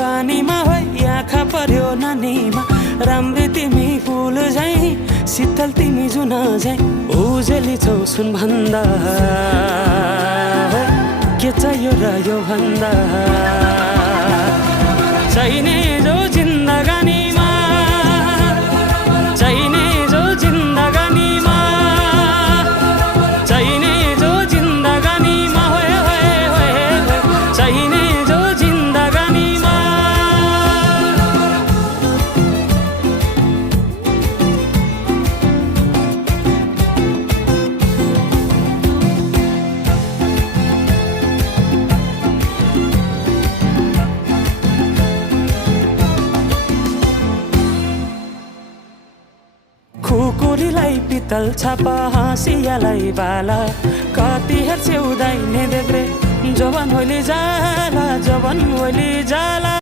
पानीमा होइ आँखा पर्यो नानीमा राम्री तिमी फुल झैँ शीतल तिमी जुन झैँ उजेली छौ सुन भन्दा के चाहियो र यो भन्दा चाहिने जो जिन्दगानीमा चाहिने जो जिन्दगानीमा चाहिने जो जिन्दगानीमा होए होए होए चाहिने जो जिन्दगानीमा खुकुरीलाई पितल छापा हाँसियालाई बाला कति हेर्छौ दाइने देब्रे जवान होली जाला जवान होली जाला।